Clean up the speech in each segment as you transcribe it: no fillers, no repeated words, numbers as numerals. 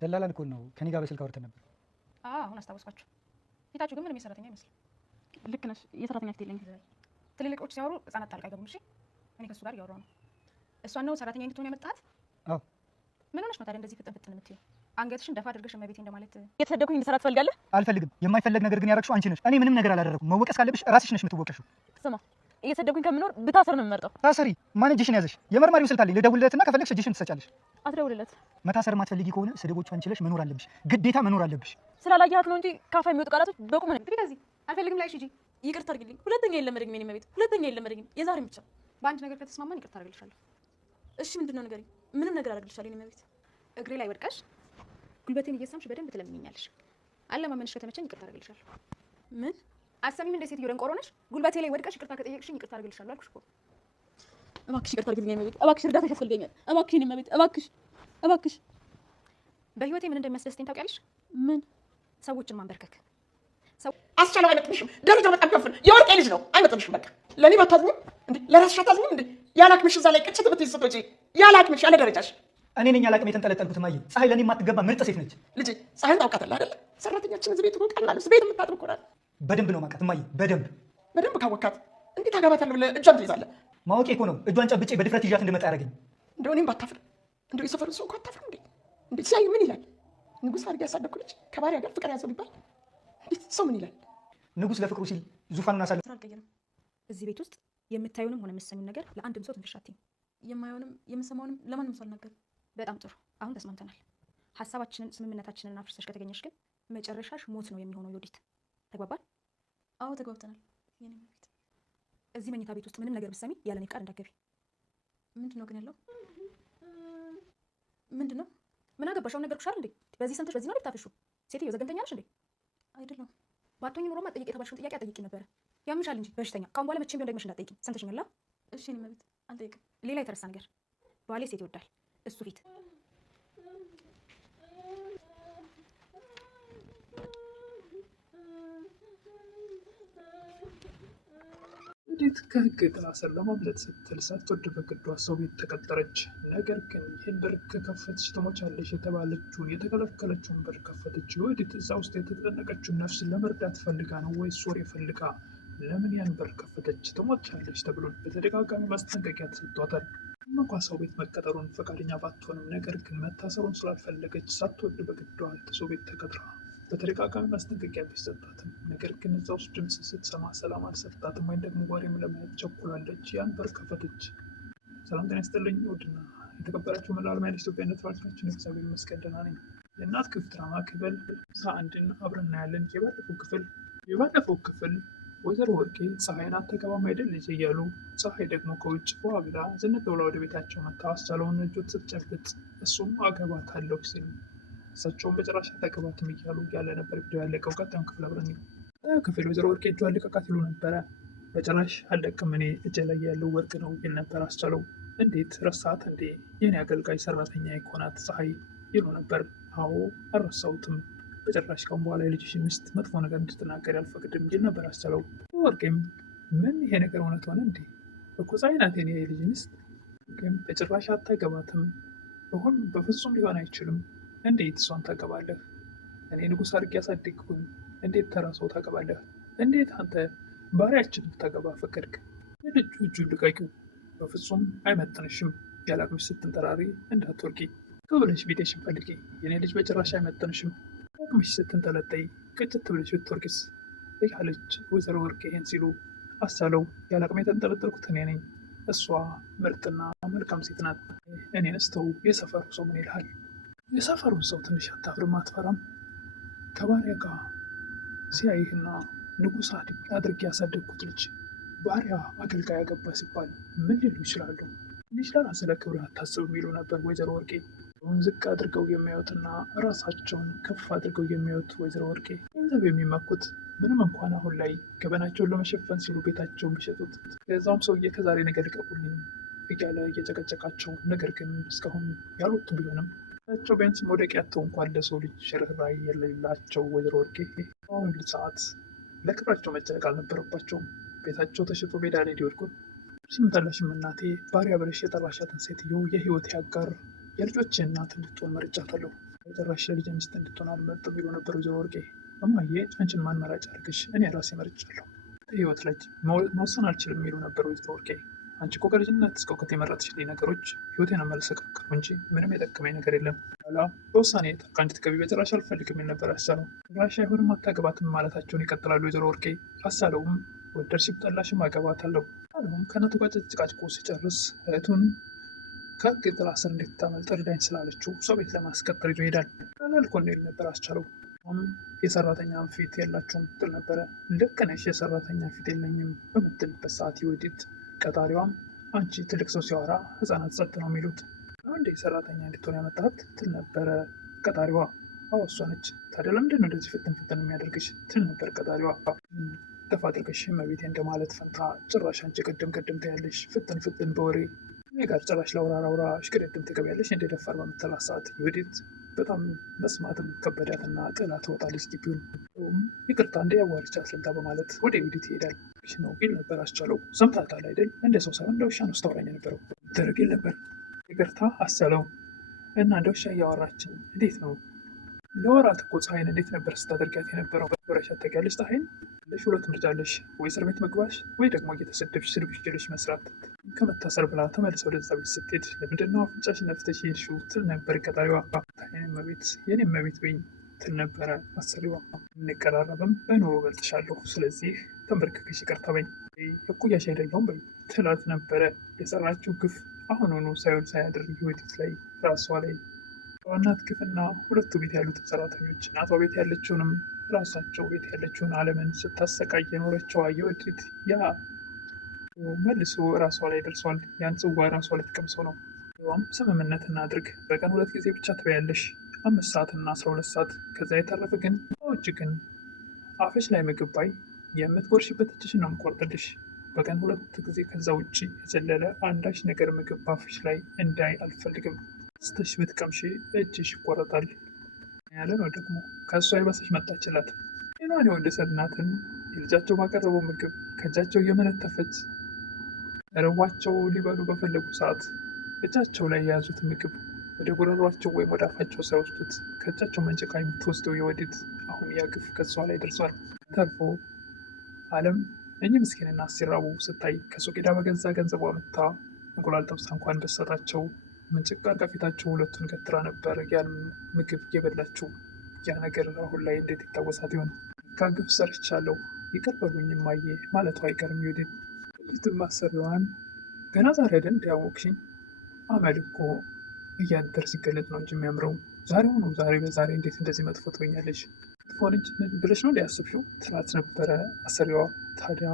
ደላላን እኮ ነው ከኔ ጋር በስልክ አውርተን ነበር። አሁን አስታወስኳችሁ። ፊታችሁ ግን ምንም የሰራተኛ አይመስልም። ልክ ነሽ። የሰራተኛ ፊት የለኝም። ትልልቆች ሲያወሩ ህጻናት ጣልቃ አይገቡም። እሺ እኔ ከሱ ጋር እያወራሁ ነው። እሷን ነው ሰራተኛ እንድትሆን ያመጣት? አዎ። ምን ሆነሽ ነው ታዲያ እንደዚህ ፍጥን ፍጥን የምትይው? አንገትሽን ደፋ አድርገሽ እመቤቴ እንደማለት የተሰደኩኝ እንድሰራ ትፈልጋለህ? አልፈልግም። የማይፈለግ ነገር ግን ያደረግሽው አንቺ ነሽ። እኔ ምንም ነገር አላደረኩም። መወቀስ ካለብሽ ራስሽ ነሽ የምትወቀሽው። ስማ፣ እየተሰደኩኝ ከምኖር ብታሰር ነው የምመርጠው። ታሰሪ። ማን እጅሽን ያዘሽ? የመርማሪው ስልክ አለኝ። ልደውልለትና ከፈለግሽ እጅሽን ትሰጫለሽ። አትደውልለት። መታሰር ማትፈልጊ ከሆነ ስድቦቿን ችለሽ መኖር አለብሽ። ግዴታ መኖር አለብሽ። ስላላየሃት ነው እንጂ ካፋ የሚወጡ ቃላቶች በቁም ነው። እንግዲህ ከዚህ አልፈልግም ላይሽ ሂጂ። ይቅርታ አድርግልኝ። ሁለተኛ የለመደኝም የኔ መቤት፣ ሁለተኛ የለመደኝም። የዛሬም ብቻ። በአንድ ነገር ከተስማማን ይቅርታ አድርግልሻለሁ። እሺ ምንድነው ንገሪኝ። ምንም ነገር አደርግልሻለሁ የኔ መቤት። እግሬ ላይ ወድቀሽ ጉልበቴን እየሳምሽ በደንብ ትለምኛለሽ። አለማመንሽ ከተመቸኝ ይቅርታ አድርግልሻለሁ። ምን አሰሚም እንደ ሴትዮ ደንቆሮ ነሽ? ጉልበቴ ላይ ወድቀሽ ይቅርታ ከጠየቅሽኝ ይቅርታ አድርግልሻለሁ አልኩሽ እኮ። እባክሽ ይቅርታ አድርግልኝ የኔ መቤት። እባክሽ እርዳታሽ ያስፈልገኛል። እባክሽ የኔ መቤት፣ እባክሽ እባክሽ። በህይወቴ ምን እንደሚያስደስተኝ ታውቂያለሽ? ምን? ሰዎችን ማንበርከክ። አስቻለው አይመጥንሽም። ደረጃው በጣም ከፍ ነው። የወርቄ ልጅ ነው። አይመጥንሽም። በቃ ለኔ ባታዝኝም እንዴ ለራስሽ አታዝኝም እንዴ? ያላቅምሽ እዛ ላይ ቅጭት ብትይስጥ ወጪ ያላቅምሽ ያለ ደረጃሽ። እኔ ነኝ ያላቅም የተንጠለጠልኩት። ማየ ፀሐይ ለኔ የማትገባ ምርጥ ሴት ነች። ልጄ ፀሐይን ታውቃታለህ አይደል? ሰራተኛችን እዚህ ቤት ነው ቀላል ቤት የምታጥብ እኮ ናት። በደንብ ነው ማውቃት ማየ፣ በደንብ ካወካት እንዴት አገባታለሁ ብለህ እጇን ትይዛለህ? ማወቄ እኮ ነው እጇን ጨብጬ በድፍረት ይዣት እንድመጣ ያደረገኝ። እንደው እኔም ባታፍር እንደው የሰፈሩ ሰው እኮ አታፍር እንዴ? እንዴ ሲያይ ምን ይላል? ንጉሥ አድርጌ ያሳደግኩ ልጅ ከባሪያ ጋር ፍቅር ያዘው ቢባል እንዴት ሰው ምን ይላል? ንጉሥ ለፍቅሩ ሲል ዙፋኑን አሳልፎ አልቀየርም። እዚህ ቤት ውስጥ የምታዩንም ሆነ የምትሰሚውን ነገር ለአንድም ሰው ትንፍሽ አትይም። የማየውንም የምሰማውንም ለማንም ሰው አልናገርም። በጣም ጥሩ። አሁን ተስማምተናል። ሀሳባችንን ስምምነታችንን አፍርሰሽ ከተገኘሽ ግን መጨረሻሽ ሞት ነው የሚሆነው። ዮዲት ተግባባል? አዎ ተግባብተናል የኔ መቤት። እዚህ መኝታ ቤት ውስጥ ምንም ነገር ብትሰሚ ያለ እኔ ፍቃድ እንዳትገቢ። ምንድነው ግን ያለው? ምንድነው? ምን አገባሽ? አሁን ነገርኩሽ አይደል እንዴ? በዚህ ሰምተሽ በዚህ ነው ልታፍሹ? ሴትዮ ዘገምተኛ ነሽ እንዴ? አይደለም። ባትሆኚ ኖሮማ ጠይቄ የተባልሽውን ጥያቄ አጠይቂ ነበረ። ያምሻል እንጂ በሽተኛ። ካሁን በኋላ መቼም ቢሆን ደግመሽ እንዳትጠይቂ። ሰምተሽኛል? እሺ የኔ መቤት አልጠይቅም። ሌላ የተረሳ ነገር ባሌ ሴት ይወዳል። እሱ ፊት ዮዲት ከህግ ጥላ ስር ለማምለጥ ስትል ሳትወድ በግዷ ሰው ቤት ተቀጠረች። ነገር ግን ይህን በር ከከፈትሽ ትሞቻለሽ የተባለችውን የተከለከለችውን በር ከፈተች። ዮዲት እዛ ውስጥ የተጨነቀችውን ነፍስ ለመርዳት ፈልጋ ነው ወይስ ወሬ ፈልጋ? ለምን ያን በር ከፈተች? ትሞቻለች ተብሎ በተደጋጋሚ ማስጠንቀቂያ ተሰጥቷታል። እንኳ ሰው ቤት መቀጠሩን ፈቃደኛ ባትሆንም ነገር ግን መታሰሩን ስላልፈለገች ሳትወድ በግዷ ሰው ቤት ተቀጥራ በተደጋጋሚ ማስጠንቀቂያ ቢሰጣትም ነገር ግን እዛ ውስጥ ድምፅ ስትሰማ ሰላም አልሰጣትም፣ ወይም ደግሞ ወሬም ለማየት ቸኩላለች። ያን በር ከፈተች። ሰላም ጤና ይስጥልኝ ውድና የተከበራችሁ መላው ዓለም ያለ ኢትዮጵያዊነት ባልካችን እግዚአብሔር ይመስገን ደህና ነኝ። የእናት ክፍል ድራማ ክፍል 51 አብረን እናያለን። የባለፈው ክፍል ወይዘሮ ወርቄ ፀሐይን አታገባም አይደል ልጅ እያሉ ፀሐይ ደግሞ ከውጭ ዋ ብላ ዝንጥ ብላ ወደ ቤታቸው መታ አስቻለውን እጆት ስትጨብጥ እሱም አገባታለሁ ሲል እሳቸውን በጭራሽ አታገባትም እያሉ ያለ ነበር ቪዲዮ ያለቀው። ቀጣዩን ክፍል አብረን ክፍል ወይዘሮ ወርቄ እጇን ልቀቃት ይሉ ነበረ። በጭራሽ አልለቅም እኔ እጄ ላይ ያለው ወርቅ ነው ይል ነበር አስቻለው። እንዴት ረሳት እንዴ የኔ አገልጋይ ሰራተኛ የኮናት ፀሐይ ይሉ ነበር። አዎ አልረሳሁትም፣ በጭራሽ ካሁን በኋላ የልጅሽ ሚስት መጥፎ ነገር እንድትናገር አልፈቅድም ይል ነበር አስቻለው። ወርቄም ምን ይሄ ነገር እውነት ሆነ እንዴ? እኮ ፀሐይ ናት የኔ የልጅ ሚስት፣ ግን በጭራሽ አታገባትም፣ በፍጹም ሊሆን አይችልም። እንዴት እሷን ታገባለህ? እኔ ንጉሥ አድርጌ ያሳደግኩኝ እንዴት ተራ ሰው ታገባለህ? እንዴት አንተ ባሪያችን ልታገባ ፈቀድክ? የልጁ እጁን ልቀቂው፣ በፍጹም አይመጥንሽም። ያላቅምሽ ስትንጠራሪ እንዳትወርቂ፣ ብለሽ ቤቴሽን ፈልጊ። የኔ ልጅ በጭራሽ አይመጥንሽም። አቅምሽ ስትንጠለጠይ ቅጭት ብለሽ ብትወርቂስ? ያለች ወይዘሮ ወርቄ ይሄን ሲሉ አስቻለው ያላቅም የተንጠለጠልኩት እኔ ነኝ። እሷ ምርጥና መልካም ሴት ናት። እኔን ስተው የሰፈሩ ሰው ምን ይልሃል? የሰፈሩን ሰው ትንሽ አታፍርም? አትፈራም? ከባሪያ ጋር ሲያይህና ንጉሥ አድርጌ ያሳደግኩት ልጅ ባሪያ አገልጋይ ያገባ ሲባል ምን ሊሉ ይችላሉ? ትንሽ ለራስህ ስለ ክብር አታስብ የሚሉ ነበር ወይዘሮ ወርቄ። ዝቅ አድርገው የሚያዩትና ራሳቸውን ከፍ አድርገው የሚያዩት ወይዘሮ ወርቄ ገንዘብ የሚመኩት ምንም እንኳን አሁን ላይ ገበናቸውን ለመሸፈን ሲሉ ቤታቸውን ቢሸጡት፣ ከዛውም ሰውዬ ከዛሬ ነገር ልቀቁልኝ እያለ እየጨቀጨቃቸው፣ ነገር ግን እስካሁን ያሉት ቢሆንም ቸው ቢያንስ መውደቂያቸው እንኳን ለሰው ልጅ ርኅራኄ የሌላቸው ወይዘሮ ወርቄ አሁን ሰዓት ለክብራቸው መጨነቅ አልነበረባቸውም። ቤታቸው ተሽጦ ሜዳ ላይ ሊወድቁ ስምንተላሽም እናቴ ባሪያ ብለሽ የጠራሻትን ሴትዮ የህይወት ያጋር የልጆች እናት እንድትሆን መርጫታለሁ። በጭራሽ ለልጄ ሚስት እንድትሆን አልመርጥም ይሉ ነበር ወይዘሮ ወርቄ። እማዬ አንቺን ማን መራጭ አድርግሽ? እኔ ራሴ መርጫለሁ። ህይወት ላይ መወሰን አልችልም ይሉ ነበር ወይዘሮ ወርቄ። አንቺ እኮ ከልጅነት እስከ እውቀት የመረጥሽልኝ ነገሮች ህይወቴን አመለሰቃቀሉ እንጂ ምንም የጠቀመኝ ነገር የለም። ኋላ በውሳኔ ጣልቃ እንድትገቢ በጭራሽ አልፈልግም ይል ነበር አሳለው። ጭራሽ አይሆንም አታገባትም ማለታቸውን ይቀጥላሉ ወይዘሮ ወርቄ። አሳለውም ወደድሽም ጠላሽም አገባታለሁ አለውም ከእናቱ ጋር ጭቃጭቆ ሲጨርስ እህቱን ከህግ ጥላ ስር እንድታመልጥ እርዳኝ ስላለችው ሰው ቤት ለማስቀጠር ይዞ ይሄዳል። ቀላል እኮ እንዴት ነበር አስቻለው። የሰራተኛ ፊት የላችሁም ትል ነበረ። ልክ ነሽ የሰራተኛ ፊት የለኝም በምትልበት ሰዓት ይወዲት ቀጣሪዋም አንቺ ትልቅ ሰው ሲያወራ ህፃናት ጸጥ ነው የሚሉት አንዴ ሰራተኛ እንድትሆን ያመጣት ትል ነበረ ቀጣሪዋ። አዎ እሷ ነች። ታዲያ ለምንድን ነው እንደዚህ ፍትን ፍትን የሚያደርግሽ ትል ነበር ቀጣሪዋ። ደፋ አድርገሽ እመቤቴ እንደማለት ፈንታ ጭራሽ አንቺ ቅድም ታያለሽ ፍትን ፍትን በወሬ እኔ ጋር ጭራሽ ለውራ እሽቅድድም ትገቢያለሽ እንደ ደፋር በምትላት ሰዓት ይወዲት በጣም መስማትም ከበዳትና ጥላ ትወጣለች ግቢውን። ይቅርታ እንደ ያዋርቻት ልምጣ በማለት ወደ ዩዲት ይሄዳል። ነው ይል ነበር አስቻለው። ሰምታታል አይደል? እንደ ሰው ሳይሆን እንደ ውሻ ነው ስታወራኝ የነበረው ደረግ ይል ነበር። ይቅርታ አስቻለው እና እንደ ውሻ እያወራችን እንዴት ነው? ለወራት እኮ ፀሐይን እንዴት ነበር ስታደርጊያት የነበረው? ወረሻ ታውቂያለሽ ፀሐይን ለሽ ሁለት ምርጫ አለሽ፣ ወይ እስር ቤት መግባሽ ወይ ደግሞ እየተሰደብሽ ስድብሽ ጀለሽ መስራት። ከመታሰር ብላ ተመልሰ ወደዛ ቤት ስትሄድ ለምንድነው አፍንጫሽን ነፍተሽ ሄድሽው ትል ነበር ቀጣሪዋ። የኔ መቤት በኝ ትል ነበረ አሰሪዋ። እንቀራረብም በኑሮ በልጥሻለሁ፣ ስለዚህ ተንበርክከሽ ይቅርታ በኝ፣ እኩያሽ አይደለሁም በኝ ትላት ነበረ። የሰራችው ግፍ አሁኑኑ ሳይውል ሳያድር ህይወት ላይ ራሷ ላይ በዋናት ግፍና ሁለቱ ቤት ያሉትን ሰራተኞች እናቷ ቤት ያለችውንም ራሳቸው ቤት ያለችውን ዓለምን ስታሰቃይ የኖረችው የወዲት ያ መልሶ ራሷ ላይ ደርሷል። ያን ጽዋ ራሷ ላይ ተቀምሰው ነው። ይኸውም ስምምነት እናድርግ፣ በቀን 2 ጊዜ ብቻ ትበያለሽ፣ 5 ሰዓት እና 12 ሰዓት። ከዛ የተረፈ ግን ውጭ ግን አፍሽ ላይ ምግብ ባይ የምትጎርሽበት እጅሽን ነው የምቆርጥልሽ። በቀን 2 ጊዜ ከዛ ውጭ የዘለለ አንዳች ነገር ምግብ ባፍሽ ላይ እንዳይ አልፈልግም። ስተሽ ብትቀምሺ እጅሽ ይቆረጣል ያለ ነው። ደግሞ ከእሷ የባሰች መጣችላት። ጤናን የወደሰ እናትን የልጃቸው ባቀረበው ምግብ ከእጃቸው እየመነተፈች ርቧቸው ሊበሉ በፈለጉ ሰዓት እጃቸው ላይ የያዙት ምግብ ወደ ጉረሯቸው ወይም ወደ አፋቸው ሳይወስዱት ከእጃቸው መንጨቃ የምትወስደው የወዲት አሁን ያ ግፍ ከእሷ ላይ ደርሷል። ተርፎ ዓለም እኚህ ምስኪንና ሲራቡ ስታይ ከሱቅ ሄዳ በገዛ ገንዘቧ መታ እንቁላል ጠብሳ እንኳን በሰጣቸው ምንጭቅ አድርጋ ፊታቸው ሁለቱን ገትራ ነበር ያን ምግብ የበላችው። ያ ነገር አሁን ላይ እንዴት ይታወሳት ይሆን? ከግፍ ሰርቻለሁ ይቅር በሉኝ እማዬ ማለቷ አይቀርም። ዩዲት ማሰሪዋን ገና ዛሬ አይደል እንዲያወቅሽኝ? አመል እኮ እያደር ሲገለጥ ነው እንጂ የሚያምረው ዛሬውኑ ዛሬ በዛሬ እንዴት እንደዚህ መጥፎ ትሆኛለሽ? መጥፎ ነኝ ብለሽ ነው እንዲያስብሽው ትላት ነበረ አሰሪዋ። ታዲያ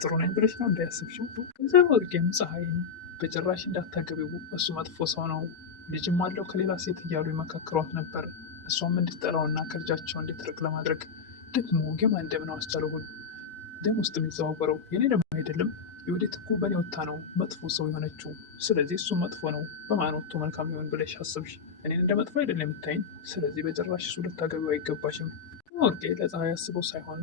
ጥሩ ነኝ ብለሽ ነው እንዲያስብሽው? እዛ ወርቄም ፀሐይን በጭራሽ እንዳታገቢው እሱ መጥፎ ሰው ነው፣ ልጅም አለው ከሌላ ሴት እያሉ ይመካከሯት ነበር። እሷም እንድትጠላውና ከልጃቸው እንድትርቅ ለማድረግ ደግሞ የማን ደም ነው አስቻለሁን ደም ውስጥ የሚዘዋወረው? የኔ ደግሞ አይደለም። የወዴት እኮ በእኔ ወታ ነው መጥፎ ሰው የሆነችው። ስለዚህ እሱ መጥፎ ነው በማን ወጥቶ መልካም ይሆን ብለሽ አስብሽ? እኔን እንደ መጥፎ አይደለም የምታይኝ። ስለዚህ በጭራሽ እሱ ልታገቢው አይገባሽም። ወርቄ ለፀሐይ አስበው ሳይሆን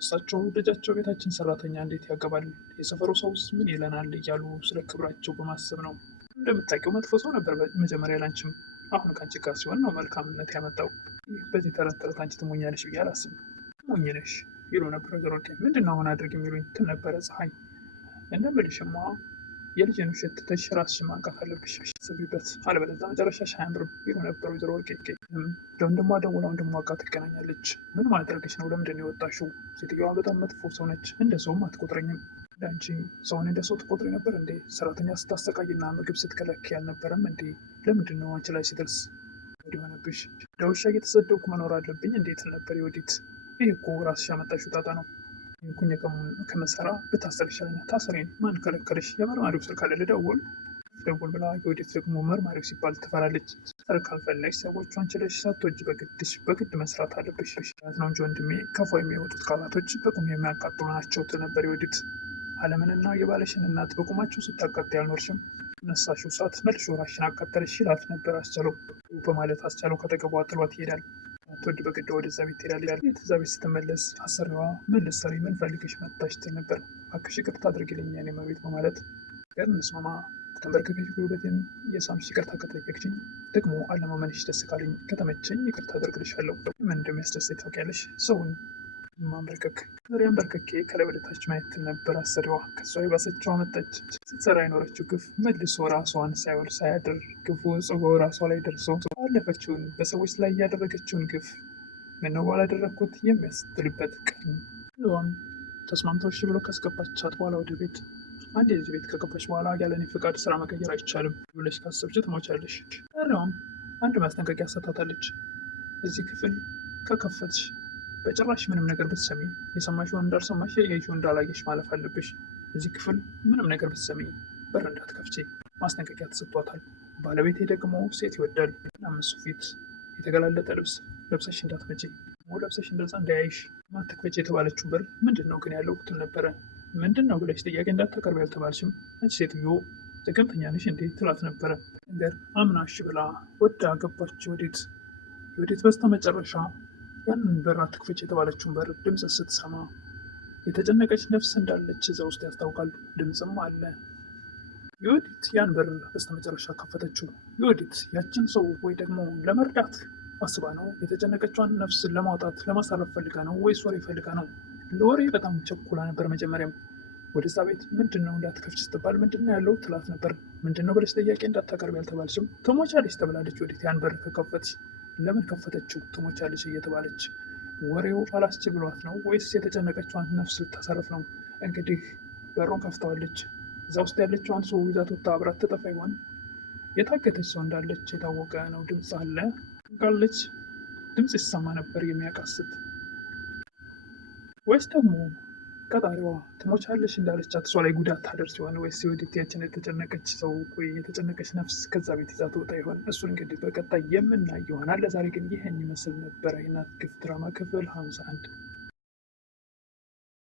እሳቸው ልጃቸው ቤታችን ሰራተኛ እንዴት ያገባል፣ የሰፈሩ ሰውስ ምን ይለናል እያሉ ስለ ክብራቸው በማሰብ ነው። እንደምታውቂው መጥፎ ሰው ነበር መጀመሪያ ላንቺም፣ አሁን ከአንቺ ጋር ሲሆን ነው መልካምነት ያመጣው። ይህ በዚህ ተረት ተረት አንቺ ትሞኛለሽ ብዬ አላስብም። ሞኝ ነሽ ይሉ ነበር ወይዘሮ ወርቄ። ምንድን ነው አሁን አድርግ የሚሉኝ ትል ነበረ ፀሐይ። እንደምልሽማ የልጅን ውሸት ትተሽ ራስሽን ማንቃት አለብሽ፣ ስቢበት፣ አለበለዚያ መጨረሻሽ አያምርም ይሉ ነበር ወይዘሮ ወርቄ። ለወንድሟ ደውላ ወንድሟ ጋር ትገናኛለች። ምን ማድረግሽ ነው? ለምንድን ነው የወጣሽው? ሴትዮዋ በጣም መጥፎ ሰው ነች፣ እንደ ሰውም አትቆጥረኝም። አንቺ ሰውን እንደ ሰው ትቆጥሪ ነበር እንዴ? ሰራተኛ ስታሰቃይና ምግብ ስትከለክይ አልነበረም እንዴ? ለምንድን ነው አንቺ ላይ ሲደርስ ሆነብሽ? ለውሻ እየተሰደብኩ መኖር አለብኝ እንዴት ነበር የወዲት? ይህ እኮ ራስሽ ያመጣሽው ጣጣ ነው። ኩኝ ከመሰራ ብታሰር ይሻለኛል። ታሰሬን ማን ከለከለሽ? የመርማሪው ስልክ አለ ልደውል ደውል ብላ የወዲት ደግሞ መርማሪው ሲባል ትፈራለች። ሰር ካልፈለግሽ ሰዎቿን ችለሽ ሳትወጂ በግድ መስራት አለብሽ ነው እንጂ ወንድሜ ከፏ የሚወጡት ቃላቶች በቁም የሚያቃጥሉ ናቸው ትል ነበር የወዲት። ዓለምንና የባለሽን እናት በቁማቸው ስታቃጥ ያልኖርሽም ነሳሽው ሰዓት መልሾ ራሽን አቃጠለሽ ይላት ነበር አስቻለው በማለት አስቻለው ከተገቧ ጥሏት ይሄዳል። አትወድ በግድ ወደዛ ቤት ትሄዳለች። እዛ ቤት ስትመለስ አሰሪዋ ምን ልትሰሪ ምን ፈልገሽ መጣሽ ትል ነበር። እባክሽ ይቅርታ አድርጊልኝ የኔ መቤት በማለት ገር እንስማማ ተንበርክከሽ ጉልበቴን የሳምሽ ይቅርታ ከጠየቅሽኝ ደግሞ አለማመንሽ ደስ ካለኝ ከተመቸኝ ይቅርታ አደርግልሻለሁ። ምን እንደሚያስደስተኝ ታውቂያለሽ? ሰውን ማንበርከክ። ዛሬ አንበርክኬ ከላይ ወደ ታች ማየት ነበር አሰሪዋ። ከሷ የባሰችው መጣች። ስትሰራ የኖረችው ግፍ መልሶ ራሷን ሳይውል ሳያድር ግፉ ጽጎ ራሷ ላይ ደርሶ ባለፈችውን በሰዎች ላይ ያደረገችውን ግፍ ምነው ባላደረግኩት የሚያስትልበት ቀን ም ተስማምተውሽ ብሎ ካስገባቻት በኋላ ወደ ቤት አንድ የዚህ ቤት ከገባች በኋላ ያለኔ ፍቃድ ስራ መቀየር አይቻልም ብለሽ ካሰብሽ ትሞቻለሽ። ሪዋም አንድ ማስጠንቀቂያ ሰታታለች። እዚህ ክፍል ከከፈትሽ በጭራሽ ምንም ነገር ብትሰሚ የሰማሽውን እንዳልሰማሽ ያየሽውን እንዳላየሽ ማለፍ አለብሽ። እዚህ ክፍል ምንም ነገር ብትሰሚ በር እንዳትከፍቺ ማስጠንቀቂያ ተሰጥቷታል። ባለቤቴ ደግሞ ሴት ይወዳል። አምስቱ ፊት የተገላለጠ ልብስ ለብሰሽ እንዳትመጪ ለብሰሽ እንደዛ እንዳያይሽ ማትክፈቺ የተባለችው በር ምንድን ነው ግን ያለው ትል ነበረ። ምንድን ነው ብለሽ ጥያቄ እንዳታቀርቢ ያልተባልሽም አንቺ ሴትዮ ጥቅምተኛ ነሽ እንዴ ትላት ነበረ። ነገር አምናሽ ብላ ወዳ ገባች። ወዴት በስተ መጨረሻ ያንን በር አትክፈች የተባለችውን በር ድምፅ ስትሰማ የተጨነቀች ነፍስ እንዳለች እዛ ውስጥ ያስታውቃል። ድምፅም አለ። የወዲት ያን በር በስተመጨረሻ ከፈተችው። የወዲት ያችን ሰው ወይ ደግሞ ለመርዳት አስባ ነው? የተጨነቀችዋን ነፍስ ለማውጣት ለማሳረፍ ፈልጋ ነው ወይስ ወሬ ፈልጋ ነው? ለወሬ በጣም ቸኩላ ነበር። መጀመሪያም ወደዛ ቤት ምንድን ነው እንዳትከፍች ስትባል ምንድን ነው ያለው ትላት ነበር። ምንድን ነው ብለሽ ጥያቄ እንዳታቀርብ ያልተባልሽም ትሞቻለች ተብላለች። ወዲት ያን በር ከከፈትሽ ለምን ከፈተችው ትሞቻለች እየተባለች ወሬው አላስችል ብሏት ነው ወይስ የተጨነቀችዋን ነፍስ ልታሳርፍ ነው? እንግዲህ በሩን ከፍተዋለች። እዛ ውስጥ ያለችዋን ሰው ይዛት ወጥታ አብራት ትጠፋ ይሆን? የታገተች ሰው እንዳለች የታወቀ ነው። ድምፅ አለ ቃለች። ድምፅ ይሰማ ነበር የሚያቃስት። ወይስ ደግሞ ቀጣሪዋ ትሞቻለሽ እንዳለቻት እሷ ላይ ጉዳት ታደርስ ይሆን? ወይስ የወዲት ያችን የተጨነቀች ሰው ወይ የተጨነቀች ነፍስ ከዛ ቤት ይዛ ትወጣ ይሆን? እሱን እንግዲህ በቀጣይ የምናይ ይሆናል። ለዛሬ ግን ይህን ይመስል ነበረ የናት ግፍ ድራማ ክፍል 51።